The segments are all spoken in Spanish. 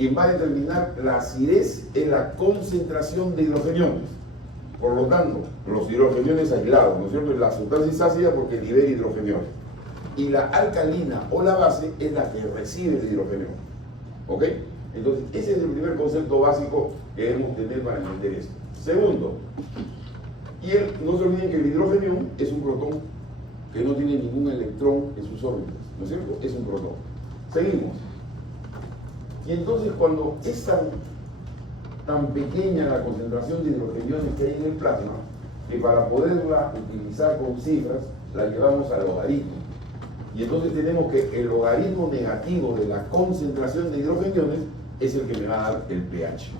quien va a determinar la acidez es la concentración de hidrogeniones. Por lo tanto, los hidrogeniones aislados, ¿no es cierto? La sustancia es ácida porque libera hidrogeniones. Y la alcalina o la base es la que recibe el hidrogenión. ¿Ok? Entonces, ese es el primer concepto básico que debemos tener para entender esto. Segundo, no se olviden que el hidrógeno es un protón que no tiene ningún electrón en sus órbitas, ¿no es cierto? Es un protón. Seguimos. Y entonces cuando es tan pequeña la concentración de hidrogeniones que hay en el plasma, que para poderla utilizar con cifras, la llevamos al logaritmo. Y entonces tenemos que el logaritmo negativo de la concentración de hidrogeniones es el que me va a dar el pH.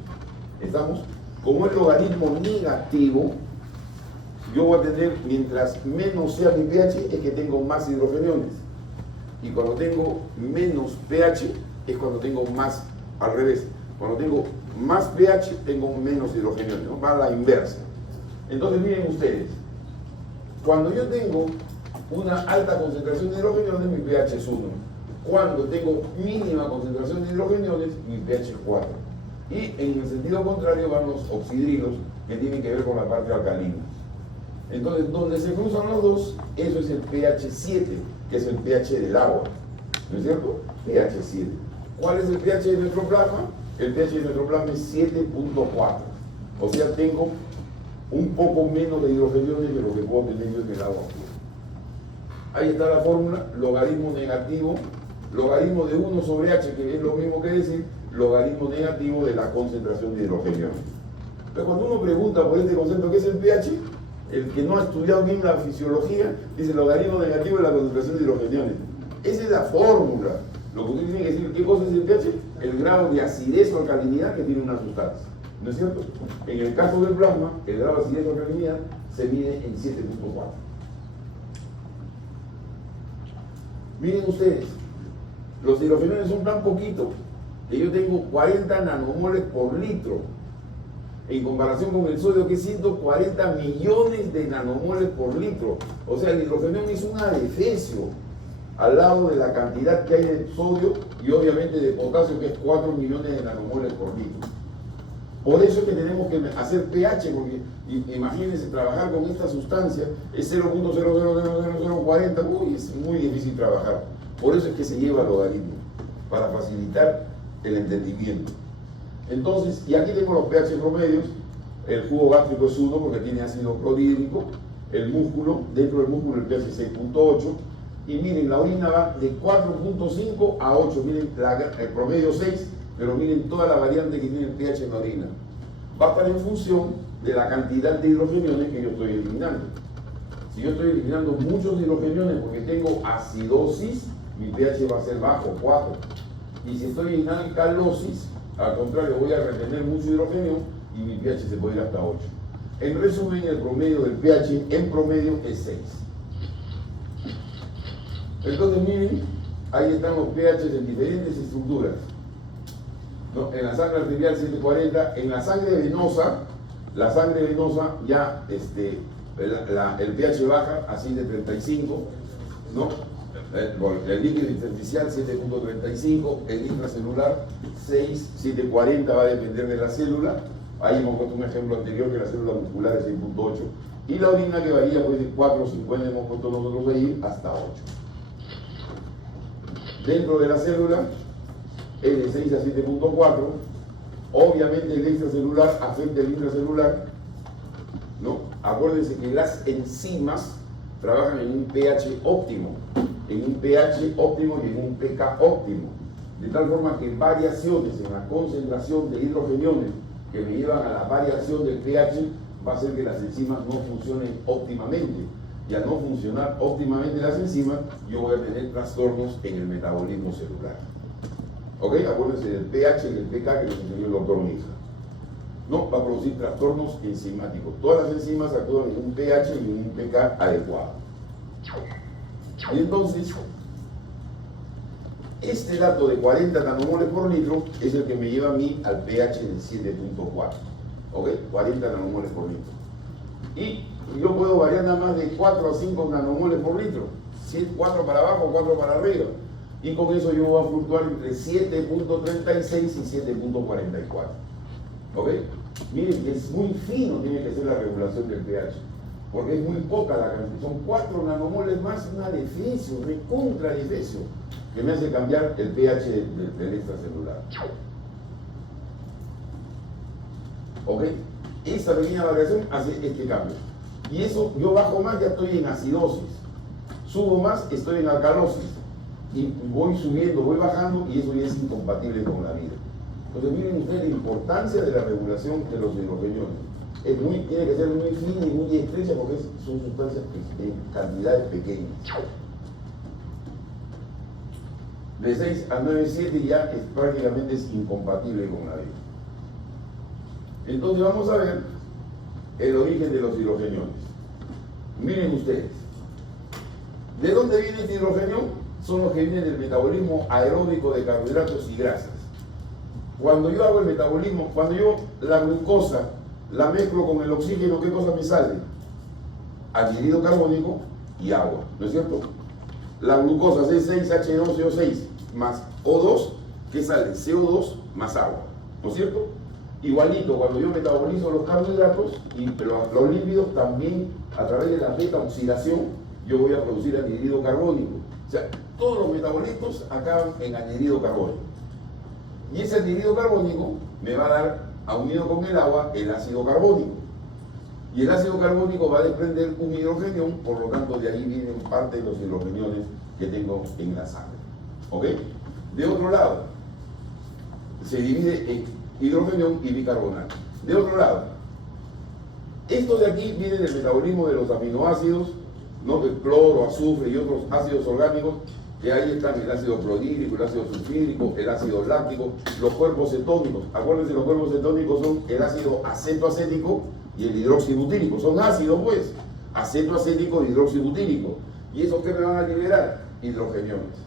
¿Estamos? Como el logaritmo negativo, yo voy a tener, mientras menos sea mi pH, es que tengo más hidrogeniones. Y cuando tengo menos pH, es cuando tengo más, al revés. Cuando tengo más pH, tengo menos hidrogeniones, ¿no? Va a la inversa. Entonces, miren ustedes, cuando yo tengo una alta concentración de hidrogeniones, mi pH es 1. Cuando tengo mínima concentración de hidrogeniones, mi pH es 4. Y en el sentido contrario van los oxidrilos, que tienen que ver con la parte alcalina. Entonces, donde se cruzan los dos, eso es el pH 7, que es el pH del agua. ¿No es cierto? pH 7. ¿Cuál es el pH de nuestro plasma? El pH de nuestro plasma es 7.4. O sea, tengo un poco menos de hidrogeniones de lo que puedo tener yo en el agua pura. Ahí está la fórmula, logaritmo negativo, logaritmo de 1 sobre H, que es lo mismo que decir logaritmo negativo de la concentración de hidrogeniones. Pero cuando uno pregunta por este concepto, ¿qué es el pH? El que no ha estudiado bien la fisiología dice logaritmo negativo de la concentración de hidrogeniones. Esa es la fórmula. Lo que usted tiene que decir, ¿qué cosa es el pH? El grado de acidez o alcalinidad que tiene una sustancia. ¿No es cierto? En el caso del plasma, el grado de acidez o alcalinidad se mide en 7.4. Miren ustedes, los hidrogeniones son tan poquitos que yo tengo 40 nanomoles por litro, en comparación con el sodio, que es 140 millones de nanomoles por litro. O sea, el hidrogenión es un adefesio al lado de la cantidad que hay de sodio y obviamente de potasio, que es 4 millones de nanomoles por litro. Por eso es que tenemos que hacer pH, porque imagínense, trabajar con esta sustancia es 0.000040, uy, es muy difícil trabajar. Por eso es que se lleva el logaritmo, para facilitar el entendimiento. Entonces, y aquí tengo los pH promedios. El jugo gástrico es 1 porque tiene ácido clorhídrico. El músculo, dentro del músculo el pH es 6.8. Y miren, la orina va de 4.5 a 8. Miren, el promedio 6, pero miren toda la variante que tiene el pH en la orina. Va a estar en función de la cantidad de hidrogeniones que yo estoy eliminando. Si yo estoy eliminando muchos hidrogeniones porque tengo acidosis, mi pH va a ser bajo, 4. Y si estoy en alcalosis, al contrario, voy a retener mucho hidrogenio y mi pH se puede ir hasta 8. En resumen, el promedio del pH en promedio es 6. Entonces, miren, ahí están los pHs en diferentes estructuras. ¿No? En la sangre arterial 740, en la sangre venosa ya el pH baja a 735, ¿no? El líquido intersticial 7.35, el intracelular 6, 740, va a depender de la célula. Ahí hemos puesto un ejemplo anterior que la célula muscular es 6.8. Y la orina que varía pues de 4.50 hemos puesto nosotros ahí hasta 8. Dentro de la célula es de 6 a 7.4. Obviamente el extracelular afecta el intracelular, ¿no? Acuérdense que las enzimas trabajan en un pH óptimo, y en un pK óptimo, de tal forma que variaciones en la concentración de hidrogeniones que me llevan a la variación del pH va a hacer que las enzimas no funcionen óptimamente, y al no funcionar óptimamente las enzimas, yo voy a tener trastornos en el metabolismo celular. ¿Ok? Acuérdense del pH y del pK que nos enseñó el doctor Mija. No, va a producir trastornos enzimáticos. Todas las enzimas actúan en un pH y en un pK adecuado. Y entonces, este dato de 40 nanomoles por litro es el que me lleva a mí al pH del 7.4. ¿Ok? 40 nanomoles por litro. Y yo puedo variar nada más de 4 a 5 nanomoles por litro. 4 para abajo, 4 para arriba. y con eso yo voy a fluctuar entre 7.36 y 7.44. ¿Ok? Miren que es muy fino, tiene que ser la regulación del pH, porque es muy poca la cantidad, son 4 nanomoles más un adefesio, recontra adefesio, que me hace cambiar el pH del extracelular. ¿Ok? Esta pequeña variación hace este cambio. Y eso, yo bajo más, ya estoy en acidosis. Subo más, estoy en alcalosis. Y voy subiendo, voy bajando, y eso ya es incompatible con la vida. Entonces miren ustedes la importancia de la regulación de los hidrogeniones. Tiene que ser muy fina y muy estrecha porque son sustancias en cantidades pequeñas. De 6 a 9,7 ya prácticamente es incompatible con la vida. Entonces vamos a ver el origen de los hidrogeniones. Miren ustedes, ¿de dónde viene este hidrogenión? Son los que vienen del metabolismo aeróbico de carbohidratos y grasas. Cuando yo hago el metabolismo, cuando yo la glucosa la mezclo con el oxígeno, ¿qué cosa me sale? Anhídrido carbónico y agua, ¿no es cierto? La glucosa C6H12O6 más O2, ¿qué sale? CO2 más agua, ¿no es cierto? Igualito, cuando yo metabolizo los carbohidratos y los lípidos, también a través de la beta oxidación, yo voy a producir anhídrido carbónico. O sea, todos los metabolitos acaban en anhídrido carbónico. Y ese anhídrido carbónico me va a dar, unido con el agua, el ácido carbónico. Y el ácido carbónico va a desprender un hidrogenión, por lo tanto de ahí vienen parte de los hidrogeniones que tengo en la sangre. ¿Ok? De otro lado, se divide en hidrogenión y bicarbonato. De otro lado, esto de aquí viene del metabolismo de los aminoácidos, ¿no? El cloro, azufre y otros ácidos orgánicos, que ahí están el ácido clorhídrico, el ácido sulfídrico, el ácido láctico, los cuerpos cetónicos. Acuérdense, los cuerpos cetónicos son el ácido acetoacético y el hidroxibutírico. Son ácidos, pues, acetoacético y hidroxibutírico. ¿Y esos qué me van a liberar? Hidrogeniones.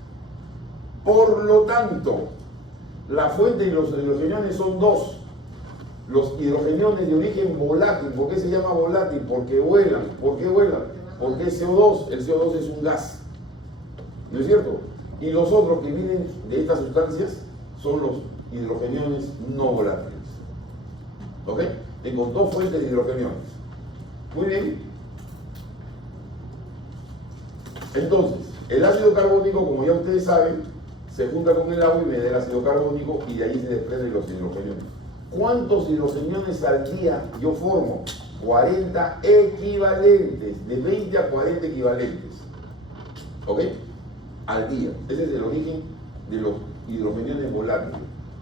Por lo tanto, la fuente de los hidrogeniones son dos. Los hidrogeniones de origen volátil. ¿Por qué se llama volátil? Porque vuelan. ¿Por qué vuelan? Porque es CO2. El CO2 es un gas. ¿No es cierto? Y los otros que vienen de estas sustancias son los hidrogeniones no volátiles. ¿Ok? Tengo dos fuentes de hidrogeniones. Muy bien. Entonces, el ácido carbónico, como ya ustedes saben, se junta con el agua y me da el ácido carbónico y de ahí se desprenden los hidrogeniones. ¿Cuántos hidrogeniones al día yo formo? 40 equivalentes, de 20 a 40 equivalentes. ¿Ok? Al día. Ese es el origen de los hidrogeniones volátiles.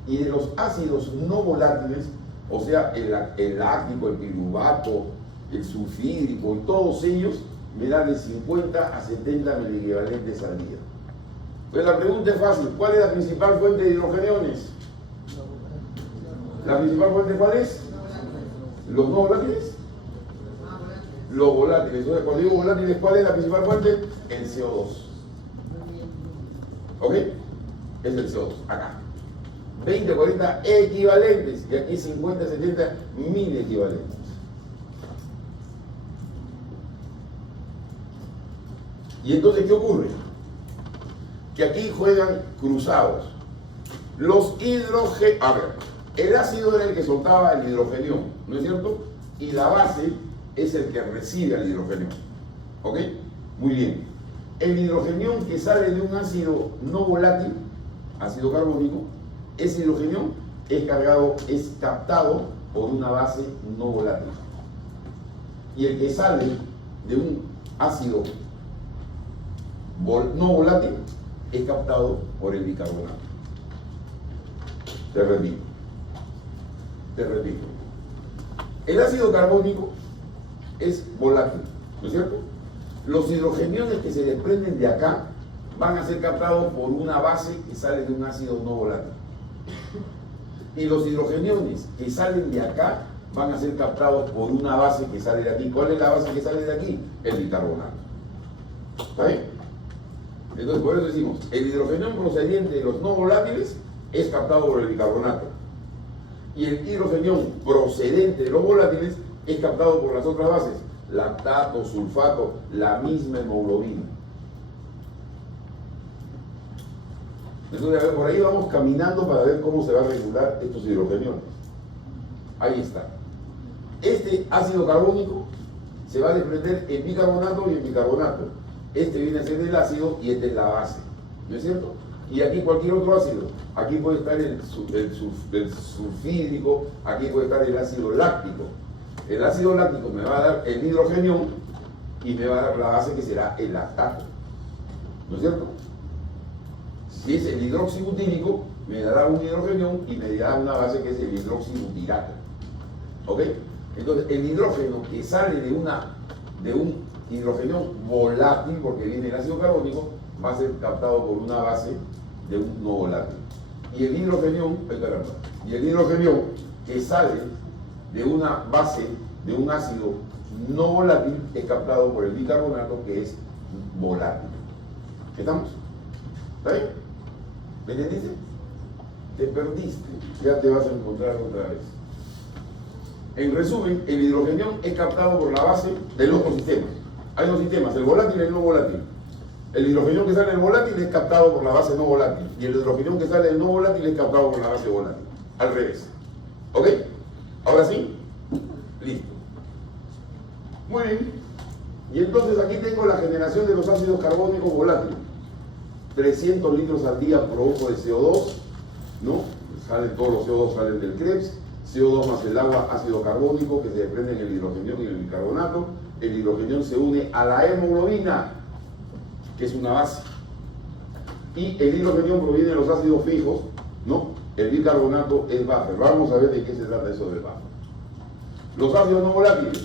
Y de los ácidos no volátiles, o sea, el láctico, el piruvato, el sulfídrico y todos ellos me dan de 50 a 70 miliequivalentes al día. Pues la pregunta es fácil, ¿cuál es la principal fuente de hidrogeniones? ¿La principal fuente cuál es? ¿Los no volátiles? Los volátiles. Entonces, cuando digo volátiles, ¿cuál es la principal fuente? El CO2. ¿Ok? Es el CO2, acá. 20, 40 equivalentes, y aquí 50, 70 mil equivalentes. Y entonces, ¿qué ocurre? Que aquí juegan cruzados. Los hidrogen... A ver, el ácido era el que soltaba el hidrogenión, ¿no es cierto? Y la base es el que recibe el hidrogenión. ¿Ok? Muy bien. El hidrogenión que sale de un ácido no volátil, ácido carbónico, ese hidrogenión es captado por una base no volátil. Y el que sale de un ácido no volátil es captado por el bicarbonato. Te repito. El ácido carbónico es volátil, ¿no es cierto? Los hidrogeniones que se desprenden de acá van a ser captados por una base que sale de un ácido no volátil. Y los hidrogeniones que salen de acá van a ser captados por una base que sale de aquí. ¿Cuál es la base que sale de aquí? El bicarbonato. ¿Está bien? Entonces, por eso decimos, el hidrogenión procedente de los no volátiles es captado por el bicarbonato. Y el hidrogenión procedente de los volátiles es captado por las otras bases, lactato, sulfato, la misma hemoglobina. Entonces, a ver, por ahí vamos caminando para ver cómo se va a regular estos hidrogeniones. Ahí está. Este ácido carbónico se va a desprender en bicarbonato y en bicarbonato. Este viene a ser el ácido y este es la base. ¿No es cierto? Y aquí cualquier otro ácido. Aquí puede estar el sulfídrico, aquí puede estar el ácido láctico. El ácido láctico me va a dar el hidrogenión y me va a dar la base que será el lactato. ¿No es cierto? Si es el hidroxibutírico, me dará un hidrogenión y me dará una base que es el hidroxibutirato. ¿Ok? Entonces, el hidrógeno que sale de un hidrogenión volátil, porque viene el ácido carbónico, va a ser captado por una base de un no volátil. Y el hidrogenión, que sale de una base de un ácido no volátil es captado por el bicarbonato, que es volátil. ¿Estamos? ¿Está bien? ¿Me entendiste? Te perdiste, ya te vas a encontrar otra vez. En resumen, el hidrogenión es captado por la base del otro sistema. Hay dos sistemas, el volátil y el no volátil. El hidrogenión que sale del volátil es captado por la base no volátil. Y el hidrogenión que sale del no volátil es captado por la base volátil. Al revés. ¿Ok? ¿Ahora sí? Listo. Muy bien. Y entonces aquí tengo la generación de los ácidos carbónicos volátiles. 300 litros al día producto de CO2, ¿no? Salen todos los CO2 salen del Krebs. CO2 más el agua, ácido carbónico, que se desprende en el hidrogenión y el bicarbonato. El hidrogenión se une a la hemoglobina, que es una base. Y el hidrogenión proviene de los ácidos fijos, ¿no? El bicarbonato es buffer. Vamos a ver de qué se trata eso del buffer. Los ácidos no volátiles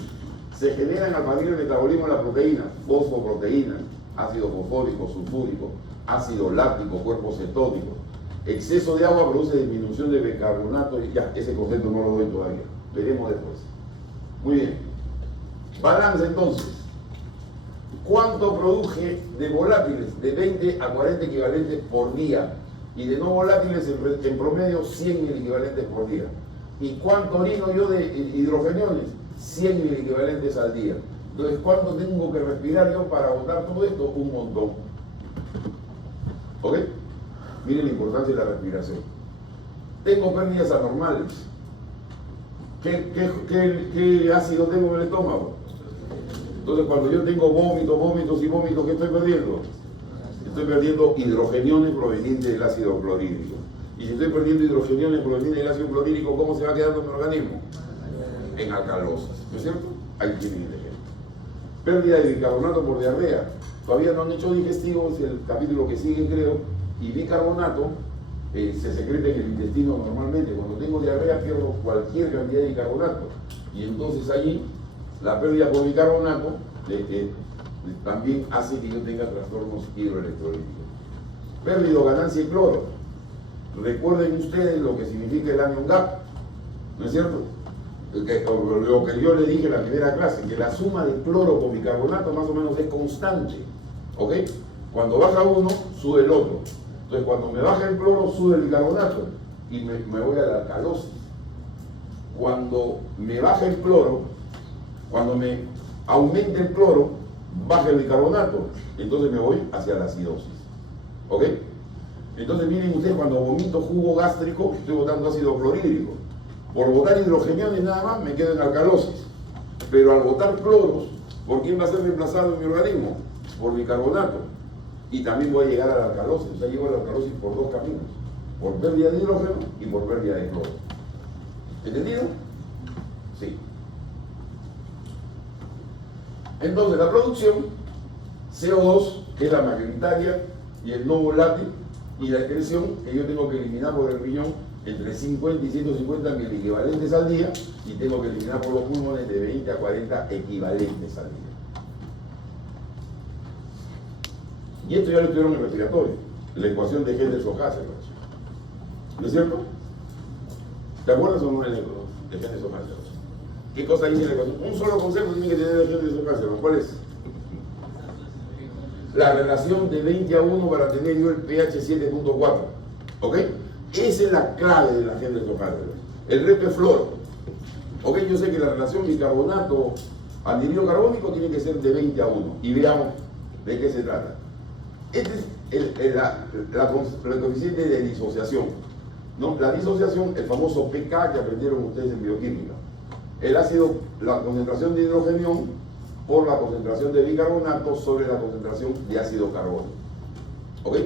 se generan al partir del metabolismo de la proteína, fosfoproteínas, ácido fosfórico, sulfúrico, ácido láctico, cuerpos cetónicos. Exceso de agua produce disminución de bicarbonato y ya, ese concepto no lo doy todavía. Veremos después. Muy bien. Balance entonces. ¿Cuánto produje de volátiles? De 20 a 40 equivalentes por día. Y de no volátiles en promedio 100 mil equivalentes por día. ¿Y cuánto orino yo de hidrogeniones? 100 mil equivalentes al día. Entonces, ¿cuánto tengo que respirar yo para botar todo esto? Un montón. ¿Ok? Miren la importancia de la respiración. Tengo pérdidas anormales. ¿Qué ácido tengo en el estómago? Entonces, cuando yo tengo vómitos, ¿qué estoy perdiendo? Estoy perdiendo hidrogeniones provenientes del ácido clorhídrico. Y si estoy perdiendo hidrogeniones provenientes del ácido clorhídrico, ¿cómo se va quedando en mi organismo? En alcalosis, ¿no es cierto? Ahí tienen el ejemplo. Pérdida de bicarbonato por diarrea. Todavía no han hecho digestivos, el capítulo que sigue creo, y bicarbonato se secreta en el intestino normalmente. Cuando tengo diarrea pierdo cualquier cantidad de bicarbonato. Y entonces allí la pérdida por bicarbonato también hace que yo tenga trastornos hidroelectrolíticos. Pérdida o ganancia de cloro. Recuerden ustedes lo que significa el anion gap, ¿no es cierto? Lo que yo le dije en la primera clase, que la suma de cloro con bicarbonato más o menos es constante, ¿ok? Cuando baja uno, sube el otro. Entonces cuando me baja el cloro, sube el bicarbonato y me voy a la alcalosis. Cuando me baja el cloro, cuando me aumenta el cloro, baja el bicarbonato, entonces me voy hacia la acidosis, ¿ok? Entonces miren ustedes, cuando vomito jugo gástrico, estoy botando ácido clorhídrico. Por botar hidrogeniones nada más me quedo en alcalosis. Pero al botar cloros, ¿por quién va a ser reemplazado en mi organismo? Por bicarbonato. Y también voy a llegar a la alcalosis. O sea, llego a la alcalosis por dos caminos. Por pérdida de hidrógeno y por pérdida de cloro. ¿Entendido? Sí. Entonces la producción, CO2, que es la mayoritaria, y el no volátil, y la excreción, que yo tengo que eliminar por el riñón, entre 50 y 150 mil equivalentes al día, y tengo que eliminar por los pulmones de 20 a 40 equivalentes al día. Y esto ya lo estudiaron en respiratorio, la ecuación de Henderson-Hasselbalch. ¿No es cierto? ¿Te acuerdas o no de Henderson-Hasselbalch? ¿Qué cosa dice la ecuación? Un solo concepto tiene que tener de Henderson-Hasselbalch. ¿Cuál es? La relación de 20 a 1 para tener yo el pH 7.4. ¿Ok? Esa es la clave de la Henderson-Hasselbalch. El resto es floro. ¿Ok? Yo sé que la relación bicarbonato anhidrido carbónico tiene que ser de 20 a 1. Y veamos de qué se trata. Este es el coeficiente de disociación, ¿no? La disociación, el famoso pK que aprendieron ustedes en bioquímica. El ácido, la concentración de hidrógeno por la concentración de bicarbonato sobre la concentración de ácido carbónico. ¿Ok?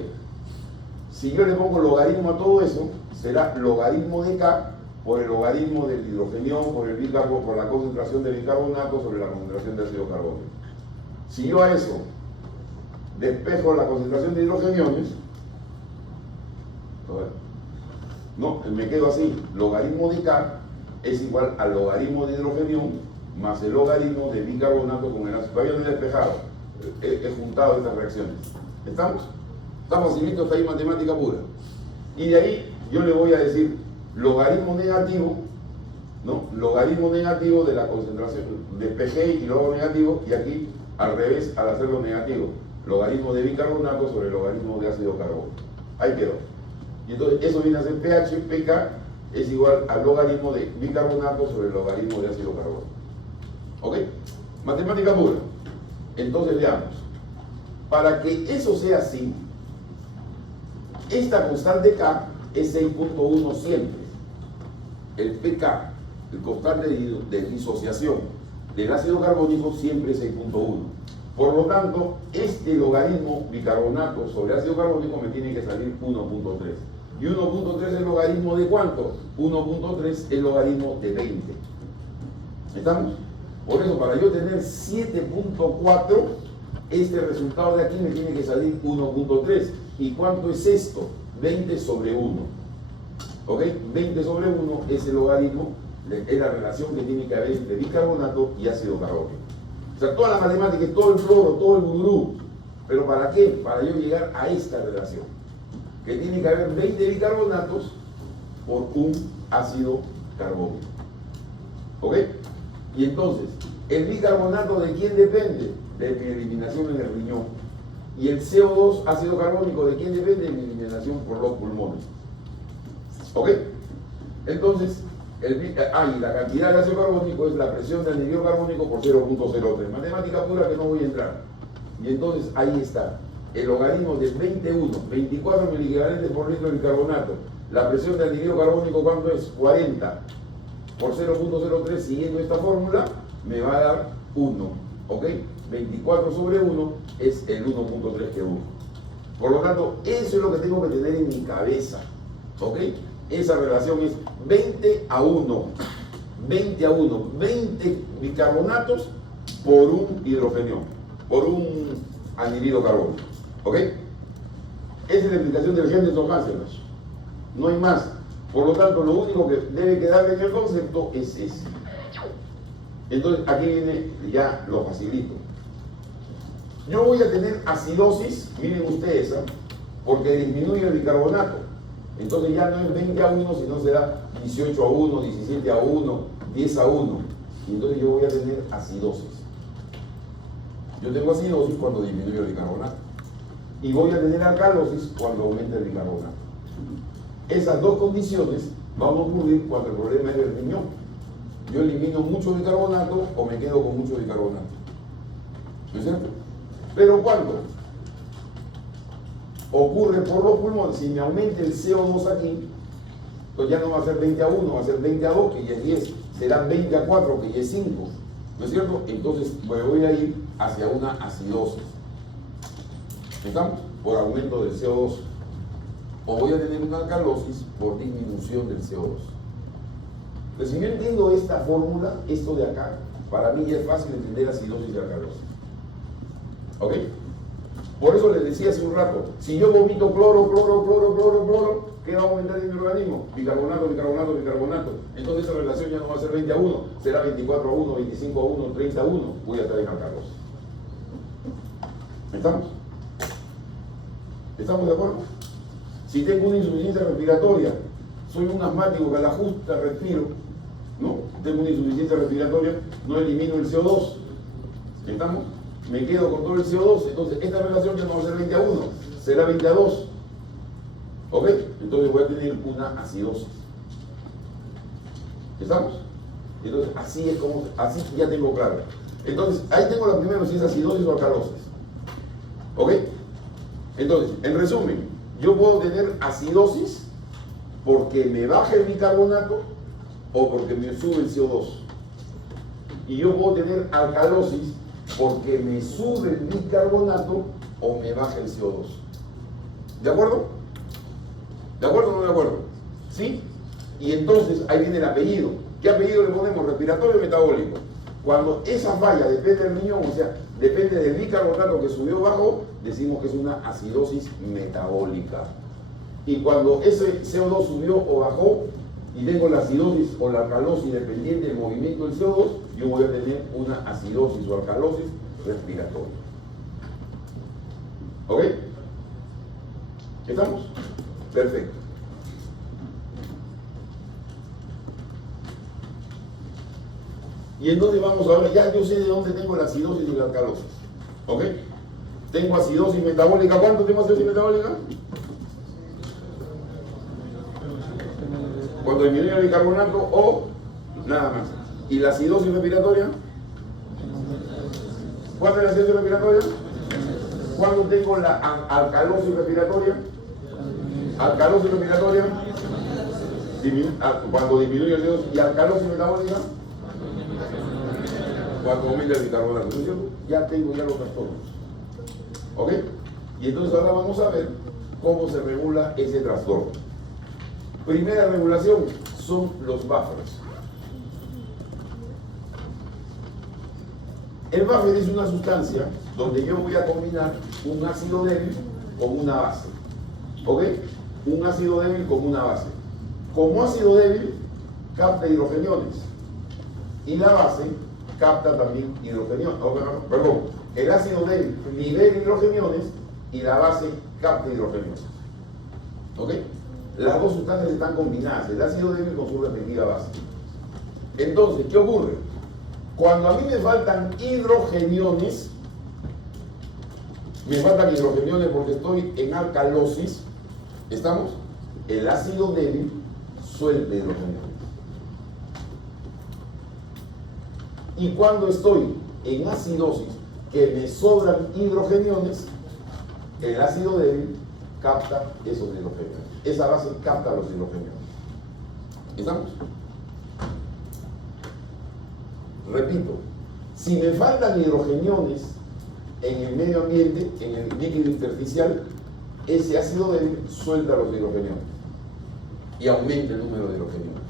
Si yo le pongo logaritmo a todo eso, será logaritmo de K por el logaritmo del hidrógeno por el bicarbonato, por la concentración de bicarbonato sobre la concentración de ácido carbónico. Si yo a eso despejo la concentración de hidrogeniones, no, me quedo así, logaritmo de K es igual al logaritmo de hidrógeno más el logaritmo de bicarbonato con el ácido. Todavía no he despejado, he juntado estas reacciones. ¿Estamos? Está facilito, está ahí matemática pura. Y de ahí yo le voy a decir logaritmo negativo, ¿no? Logaritmo negativo de la concentración, despejé y luego negativo, y aquí al revés al hacerlo negativo. Logaritmo de bicarbonato sobre el logaritmo de ácido carbónico. Ahí quedó. Y entonces eso viene a ser pH, pK, es igual al logaritmo de bicarbonato sobre el logaritmo de ácido carbónico. ¿Ok? Matemática pura. Entonces veamos. Para que eso sea así, esta constante K es 6.1 siempre. El pK, el constante de disociación del ácido carbónico, siempre es 6.1. Por lo tanto, este logaritmo bicarbonato sobre ácido carbónico me tiene que salir 1.3. ¿Y 1.3 es el logaritmo de cuánto? 1.3 es el logaritmo de 20. ¿Estamos? Por eso, para yo tener 7.4, este resultado de aquí me tiene que salir 1.3. ¿Y cuánto es esto? 20 sobre 1. ¿Ok? 20 sobre 1 es el logaritmo, es la relación que tiene que haber entre bicarbonato y ácido carbónico. O sea, toda la matemática, todo el floro, todo el gurú. ¿Pero para qué? Para yo llegar a esta relación. Que tiene que haber 20 bicarbonatos por un ácido carbónico. ¿Ok? Y entonces, ¿el bicarbonato de quién depende? De mi eliminación en el riñón. Y el CO2, ácido carbónico, ¿de quién depende? De mi eliminación por los pulmones. ¿Ok? Entonces, y la cantidad de ácido carbónico es la presión de anhídrido carbónico por 0.03. Matemática pura que no voy a entrar. Y entonces ahí está. El logaritmo de 21, 24 miliequivalentes por litro de bicarbonato. La presión de anhídrido carbónico, ¿cuánto es? 40 por 0.03, siguiendo esta fórmula, me va a dar 1. ¿Ok? 24 sobre 1 es el 1.3 que busco. Por lo tanto, eso es lo que tengo que tener en mi cabeza. ¿Ok? Esa relación es 20 a 1. 20 a 1. 20 bicarbonatos por un hidrógeno, por un anhídrido carbónico. ¿Ok? Esa es la explicación del Henderson-Hasselbalch. No hay más. Por lo tanto, lo único que debe quedar en el concepto es ese. Entonces, aquí viene ya lo facilito. Yo voy a tener acidosis, miren ustedes, porque disminuye el bicarbonato. Entonces ya no es 20 a 1, sino será 18 a 1, 17 a 1, 10 a 1. Y entonces yo voy a tener acidosis. Yo tengo acidosis cuando disminuye el bicarbonato. Y voy a tener alcalosis cuando aumenta el bicarbonato. Esas dos condiciones van a ocurrir cuando el problema es del riñón. Yo elimino mucho bicarbonato o me quedo con mucho bicarbonato. ¿No es cierto? Pero cuando ocurre por los pulmones, si me aumenta el CO2 aquí, pues ya no va a ser 20 a 1, va a ser 20 a 2, que ya es 10, será 20 a 4, que ya es 5. ¿No es cierto? Entonces me voy a ir hacia una acidosis. ¿Estamos? Por aumento del CO2. O voy a tener una alcalosis por disminución del CO2. Entonces, si yo entiendo esta fórmula, esto de acá, para mí ya es fácil entender acidosis y alcalosis. ¿Ok? Por eso les decía hace un rato, si yo vomito cloro, ¿qué va a aumentar en mi organismo? Bicarbonato, bicarbonato, bicarbonato. Entonces esa relación ya no va a ser 20 a 1, será 24 a 1, 25 a 1, 30 a 1. Voy a estar en alcalosis. ¿Estamos? ¿Estamos de acuerdo? Si tengo una insuficiencia respiratoria, soy un asmático que a la justa respiro, ¿no? Tengo una insuficiencia respiratoria, no elimino el CO2. ¿Estamos? Me quedo con todo el CO2, entonces esta relación ya no va a ser 20 a 1, será 20 a 2. ¿Ok? Entonces voy a tener una acidosis. ¿Estamos? Entonces así es como, así ya tengo claro. Entonces ahí tengo la primera, si es acidosis o alcalosis. ¿Ok? Entonces, en resumen, yo puedo tener acidosis porque me baja el bicarbonato o porque me sube el CO2. Y yo puedo tener alcalosis porque me sube el bicarbonato o me baja el CO2. ¿De acuerdo? ¿De acuerdo o no de acuerdo? ¿Sí? Y entonces ahí viene el apellido. ¿Qué apellido le ponemos? Respiratorio o metabólico. Cuando esa falla depende del riñón, o sea, depende del bicarbonato que subió o bajó, decimos que es una acidosis metabólica. Y cuando ese CO2 subió o bajó, y tengo la acidosis o la alcalosis dependiente del movimiento del CO2, yo voy a tener una acidosis o alcalosis respiratoria. ¿Ok? ¿Estamos? Perfecto. Y entonces vamos ahora, ya yo sé de dónde tengo la acidosis y la alcalosis. ¿Ok? Tengo acidosis metabólica. ¿Cuánto tengo acidosis metabólica? Cuando disminuye el bicarbonato o nada más. ¿Y la acidosis respiratoria? ¿Cuánto es la acidosis respiratoria? ¿Cuándo tengo la alcalosis respiratoria? Alcalosis respiratoria. Cuando disminuye el CO2. ¿Y alcalosis metabólica? Cuando aumenta el bicarbonato. ¿No es cierto? Ya tengo ya los trastornos. ¿Ok? Y entonces ahora vamos a ver cómo se regula ese trastorno. Primera regulación son los buffers. El buffer es una sustancia donde yo voy a combinar un ácido débil con una base. ¿Ok? Un ácido débil con una base. Como ácido débil capta hidrogeniones y la base capta también hidrogeniones. Perdón, el ácido débil libera hidrogeniones y la base capta hidrogeniones. ¿Ok? Las dos sustancias están combinadas, el ácido débil con su respectiva base. Entonces, ¿qué ocurre? Cuando a mí me faltan hidrogeniones porque estoy en alcalosis, ¿estamos? El ácido débil suelta hidrogeniones. Y cuando estoy en acidosis, que me sobran hidrogeniones, el ácido débil capta esos hidrogeniones. Esa base capta los hidrogeniones. ¿Estamos? Repito, si me faltan hidrogeniones en el medio ambiente, en el líquido intersticial, ese ácido débil suelta los hidrogeniones y aumenta el número de hidrogeniones.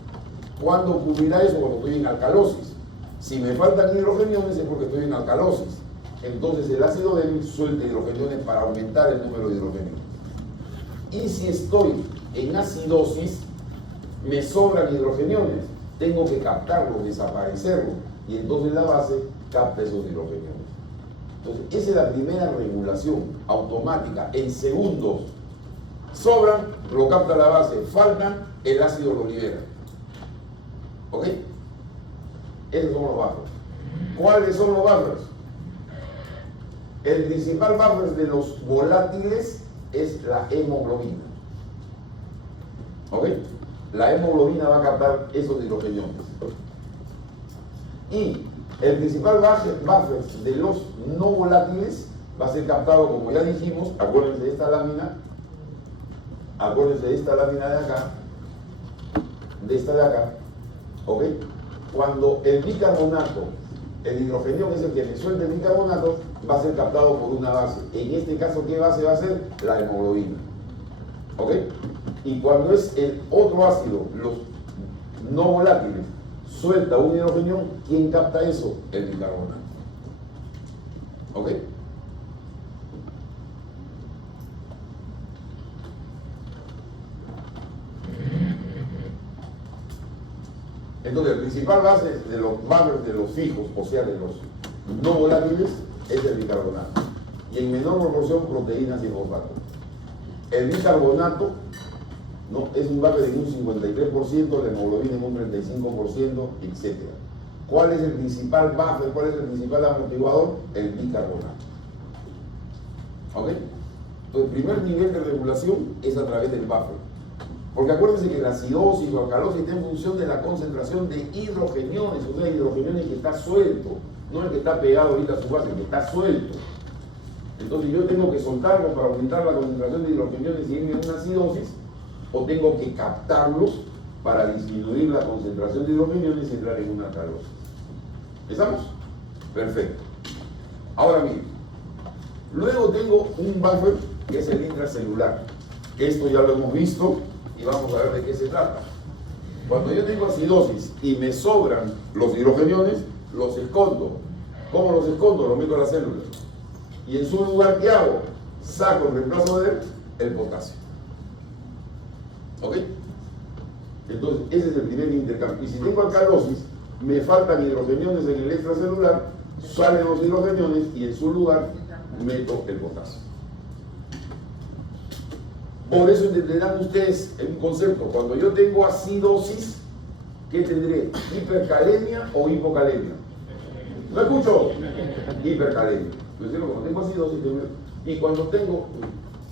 ¿Cuándo ocurrirá eso? Cuando estoy en alcalosis. Si me faltan hidrogeniones es porque estoy en alcalosis. Entonces el ácido débil suelta hidrogeniones para aumentar el número de hidrogeniones. Y si estoy en acidosis, me sobran hidrogeniones, tengo que captarlos, desaparecerlos, y entonces la base capta esos hidrogeniones. Entonces, esa es la primera regulación automática, en segundos. Sobran, lo capta la base, faltan, el ácido lo libera. ¿Ok? Esos son los buffers. ¿Cuáles son los buffers? El principal buffer de los volátiles es la hemoglobina. ¿Ok? La hemoglobina va a captar esos hidrogeniones. Y el principal buffer de los no volátiles va a ser captado, como ya dijimos, acuérdense de esta lámina de acá, de esta de acá, ¿ok? Cuando el bicarbonato, el hidrogenión es el que me suelta el bicarbonato, va a ser captado por una base. En este caso, ¿qué base va a ser? La hemoglobina. ¿Ok? Y cuando es el otro ácido, los no volátiles, suelta un hidrogenión, ¿quién capta eso? El bicarbonato. ¿Ok? Entonces, el principal base de los buffers de los fijos, o sea, de los no volátiles, es el bicarbonato. Y en menor proporción, proteínas y fosfatos. El bicarbonato no, es un buffer en un 53%, la hemoglobina en un 35%, etc. ¿Cuál es el principal buffer? ¿Cuál es el principal amortiguador? El bicarbonato. ¿Ok? Entonces, el primer nivel de regulación es a través del buffer. Porque acuérdense que la acidosis o alcalosis está en función de la concentración de hidrogeniones, o sea, hidrogeniones que está suelto, no el que está pegado ahorita a su base, el que está suelto. Entonces yo tengo que soltarlos para aumentar la concentración de hidrogeniones y irme a una acidosis, o tengo que captarlos para disminuir la concentración de hidrogeniones y entrar en una alcalosis. ¿Estamos? Perfecto. Ahora miren, luego tengo un buffer que es el intracelular. Esto ya lo hemos visto y vamos a ver de qué se trata. Cuando yo tengo acidosis y me sobran los hidrogeniones, los escondo. ¿Cómo los escondo? Los meto a la célula. Y en su lugar, ¿qué hago? Saco en reemplazo de él el potasio. ¿Ok? Entonces, ese es el primer intercambio. Y si tengo alcalosis, me faltan hidrogeniones en el extracelular, salen los hidrogeniones y en su lugar meto el potasio. Por eso entenderán ustedes un concepto. Cuando yo tengo acidosis, ¿qué tendré? ¿Hipercalemia o hipocalemia? ¿No escucho? Hipercalemia. Cuando tengo acidosis, y cuando tengo,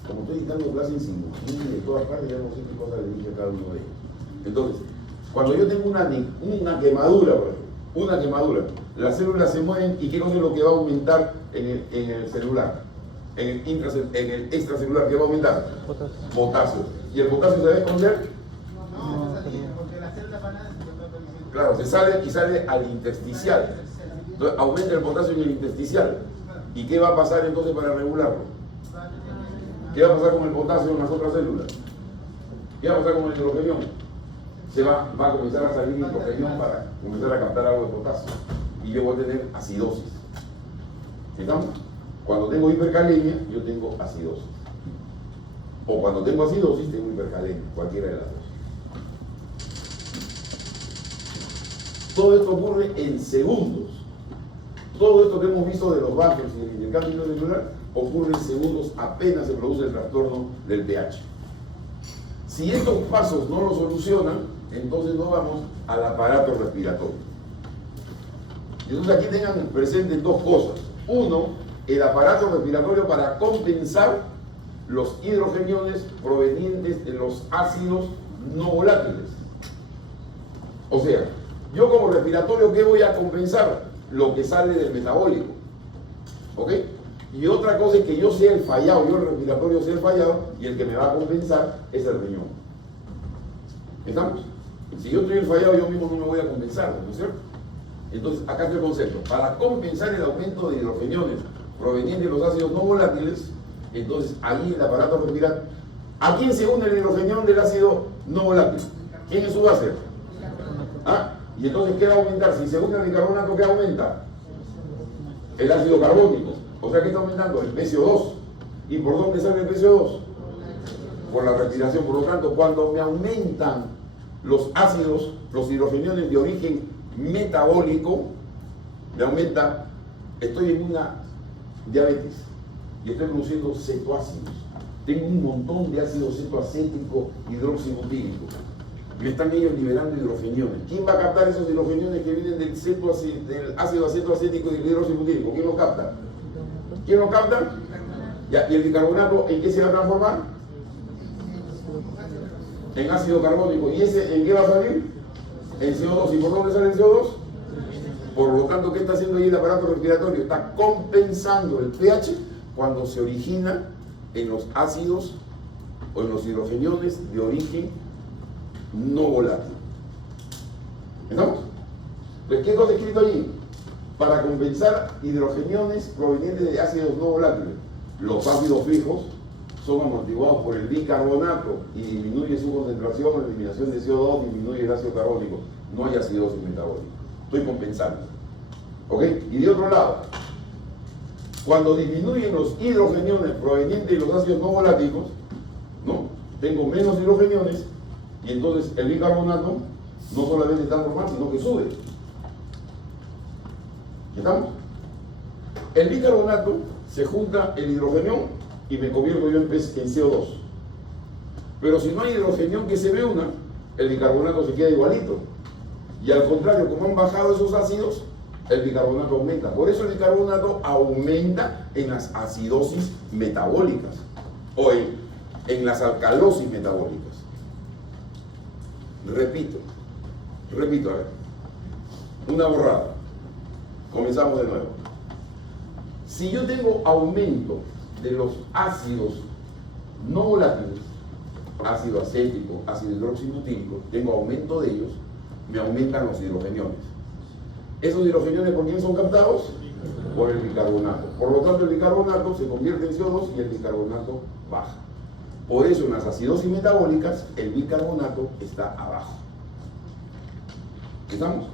como estoy dictando clases en simultáneo de todas partes, ya no sé qué cosa le dije a cada uno de ellos. Entonces, cuando yo tengo una quemadura, por ejemplo, una quemadura, las células se mueven y ¿qué cosa es lo que va a aumentar en el celular? En el extracelular, ¿qué va a aumentar? Potasio. ¿Y el potasio se va a esconder? No, porque las células van a... Claro, se sale y sale al intersticial. Entonces, aumenta el potasio en el intersticial. ¿Y qué va a pasar entonces para regularlo? ¿Qué va a pasar con el potasio en las otras células? ¿Qué va a pasar con el hidrogenión? Va a comenzar a salir hidrogenión para comenzar a captar algo de potasio. Y yo voy a tener acidosis. ¿Estamos? Cuando tengo hipercalemia, yo tengo acidosis. O cuando tengo acidosis, tengo hipercalemia, cualquiera de las dos. Todo esto ocurre en segundos. Todo esto que hemos visto de los buffers y el intercambio celular ocurre en segundos, apenas se produce el trastorno del pH. Si estos pasos no lo solucionan, entonces nos vamos al aparato respiratorio. Entonces aquí tengan presentes dos cosas. Uno, el aparato respiratorio para compensar los hidrogeniones provenientes de los ácidos no volátiles. O sea, yo como respiratorio, ¿qué voy a compensar? Lo que sale del metabólico. ¿Ok? Y otra cosa es que yo sea el fallado, yo el respiratorio sea el fallado, y el que me va a compensar es el riñón. ¿Estamos? Si yo estoy el fallado, yo mismo no me voy a compensar, ¿no es cierto? Entonces, acá está el concepto. Para compensar el aumento de hidrogeniones provenientes de los ácidos no volátiles, entonces ahí el aparato respiratorio. ¿A quién se une el hidrogenión del ácido no volátil? ¿Quién es su base? ¿Ah? Y entonces, ¿qué va a aumentar? Si se une el bicarbonato, ¿qué aumenta? El ácido carbónico. O sea, ¿qué está aumentando? El PCO2. ¿Y por dónde sale el PCO2? Por la respiración. Por lo tanto, cuando me aumentan los ácidos, los hidrogeniones de origen metabólico, me aumenta, estoy en una diabetes y estoy produciendo cetoácidos. Tengo un montón de ácido cetoacético hidroxibutírico. Me están ellos liberando hidrogeniones. ¿Quién va a captar esos hidrogeniones que vienen del ácido acetoacético y del hidroxibutírico? ¿Quién los capta? ¿Quién los capta? Ya, ¿y el bicarbonato en qué se va a transformar? En ácido carbónico. ¿Y ese en qué va a salir? En CO2. ¿Y por dónde sale el CO2? Por lo tanto, ¿qué está haciendo ahí el aparato respiratorio? Está compensando el pH cuando se origina en los ácidos o en los hidrogeniones de origen no volátil. ¿Estamos? Entonces, ¿qué está escrito allí? Para compensar hidrogeniones provenientes de ácidos no volátiles. Los ácidos fijos son amortiguados por el bicarbonato y disminuye su concentración, la eliminación de CO2 disminuye el ácido carbónico. No hay acidosis metabólica. Estoy compensando. ¿Ok? Y de otro lado, cuando disminuyen los hidrogeniones provenientes de los ácidos no voláticos, ¿no? Tengo menos hidrogeniones y entonces el bicarbonato no solamente está normal, sino que sube. ¿Estamos? El bicarbonato se junta el hidrogenión y me convierto yo en CO2. Pero si no hay hidrogenión que se me una, el bicarbonato se queda igualito. Y al contrario, como han bajado esos ácidos, el bicarbonato aumenta. Por eso el bicarbonato aumenta en las acidosis metabólicas o en las alcalosis metabólicas. Repito, a ver. Una borrada. Comenzamos de nuevo. Si yo tengo aumento de los ácidos no volátiles, ácido acético, ácido hidroxibutírico, tengo aumento de ellos, me aumentan los hidrogeniones. ¿Esos hidrogeniones por quién son captados? Por el bicarbonato. Por lo tanto, el bicarbonato se convierte en CO2 y el bicarbonato baja. Por eso en las acidosis metabólicas el bicarbonato está abajo. ¿Estamos?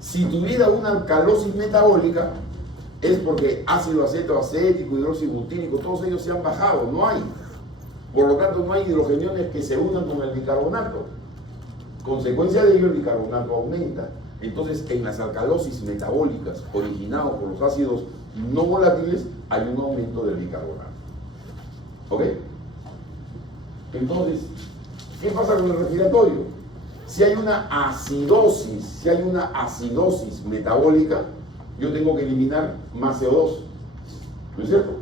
Si tuviera una alcalosis metabólica es porque ácido acético, hidroxibutírico, todos ellos se han bajado, no hay. Por lo tanto, no hay hidrogeniones que se unan con el bicarbonato. Consecuencia de ello, el bicarbonato aumenta. Entonces, en las alcalosis metabólicas originadas por los ácidos no volátiles, hay un aumento del bicarbonato. ¿Ok? Entonces, ¿qué pasa con el respiratorio? Si hay una acidosis metabólica, yo tengo que eliminar más CO2. ¿No es cierto?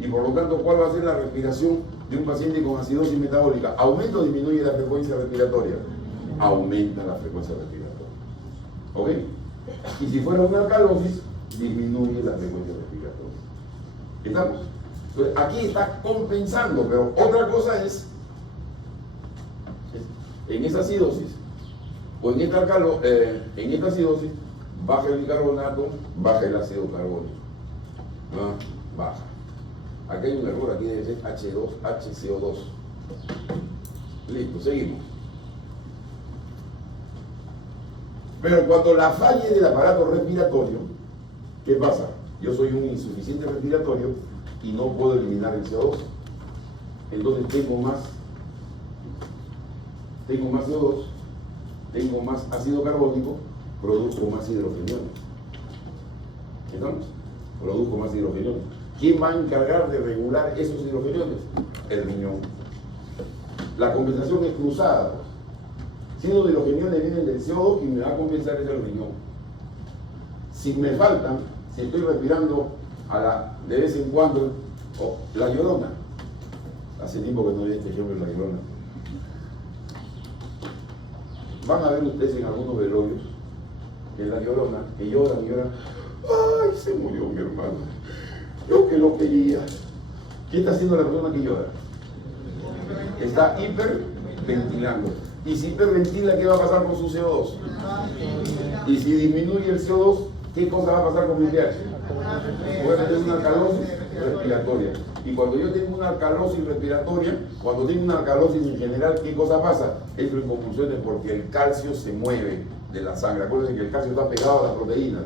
Y por lo tanto, ¿cuál va a ser la respiración de un paciente con acidosis metabólica? ¿Aumenta o disminuye la frecuencia respiratoria? Aumenta la frecuencia respiratoria. ¿Ok? Y si fuera una alcalosis, disminuye la frecuencia respiratoria. ¿Estamos? Entonces, aquí está compensando, pero otra cosa es, en esa acidosis, o en esta acidosis, baja el bicarbonato, baja el ácido carbónico. ¿No? Baja. Aquí hay un error, aquí debe ser HCO2. Listo, seguimos. Pero cuando la falle del aparato respiratorio, ¿qué pasa? Yo soy un insuficiente respiratorio y no puedo eliminar el CO2. Entonces tengo más CO2, tengo más ácido carbónico, produzco más hidrogeniones. ¿Estamos? Produzco más hidrogeniones. ¿Quién va a encargar de regular esos hidrogeniones? El riñón. La compensación es cruzada. Si los hidrogeniones vienen del CO2, quien me va a compensar es el riñón. Si me faltan, si estoy respirando de vez en cuando, la llorona. Hace tiempo que no doy este ejemplo de la llorona. Van a ver ustedes en algunos velorios que la llorona, que lloran. ¡Ay, se murió mi hermano! Yo que lo quería. ¿Qué está haciendo la persona que llora? Está hiperventilando. Y si hiperventila, ¿qué va a pasar con su CO2? Y si disminuye el CO2, ¿qué cosa va a pasar con mi pH? Voy a tener una alcalosis respiratoria. Y cuando yo tengo una alcalosis respiratoria, cuando tengo una alcalosis en general, ¿qué cosa pasa? Entro en convulsiones porque el calcio se mueve de la sangre. Acuérdense que el calcio está pegado a las proteínas.